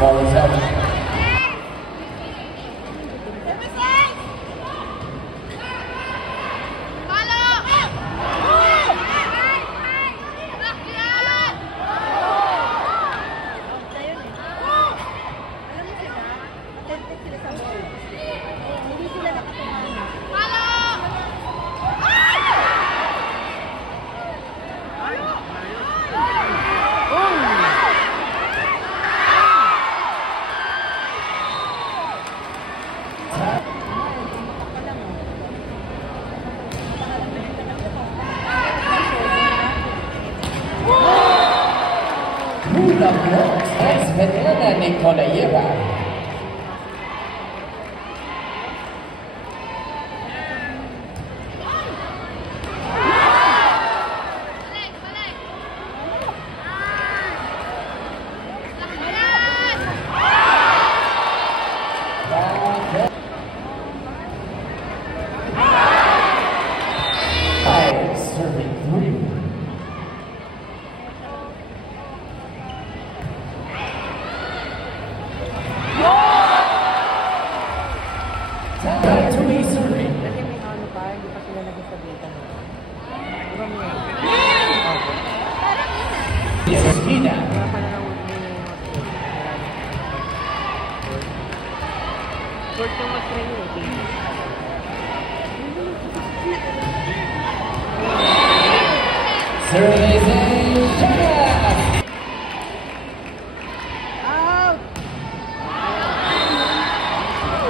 Ball is out. La Bronx es Svetlana Nikolaeva. Serving three. To be serving. Kasi may ano pa, hindi pa sila naging sabitan. Diba mo yun? This is Hina. Kaya pala na huwag mo short yung mag-train yun. Service and shot. Out!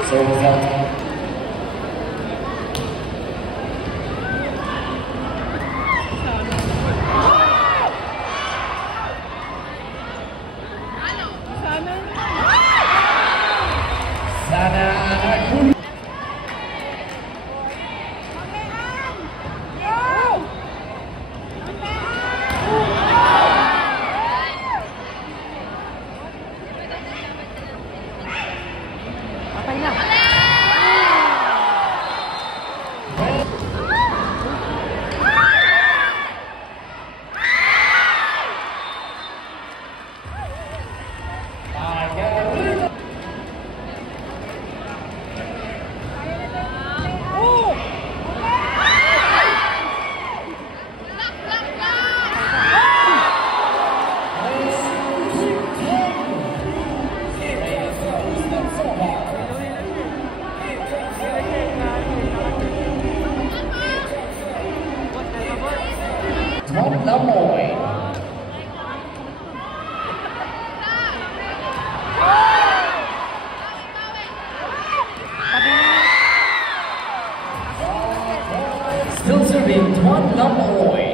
Service out. Sana Akun. Okay na. Tom Lamoy. Still serving Tom Lamoy.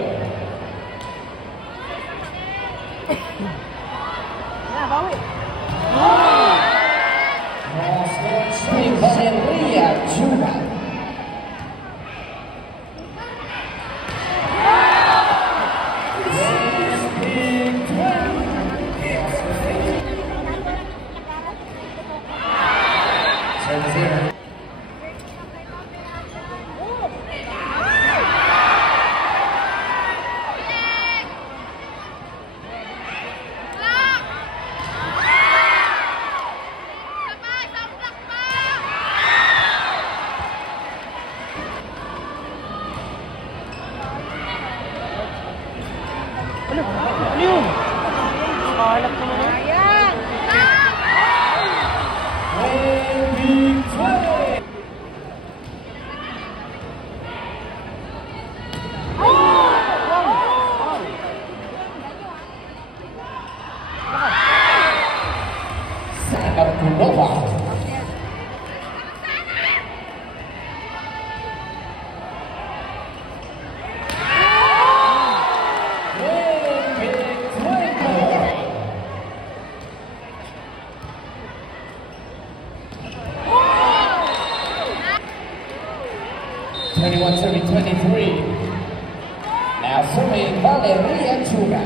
Yeah, bawi. Serving Valeria Juba. Ano? Ano yun? Kakalap ko na. Ayan! Sakarkulova. Serving 23. Now serving Valeria Juba.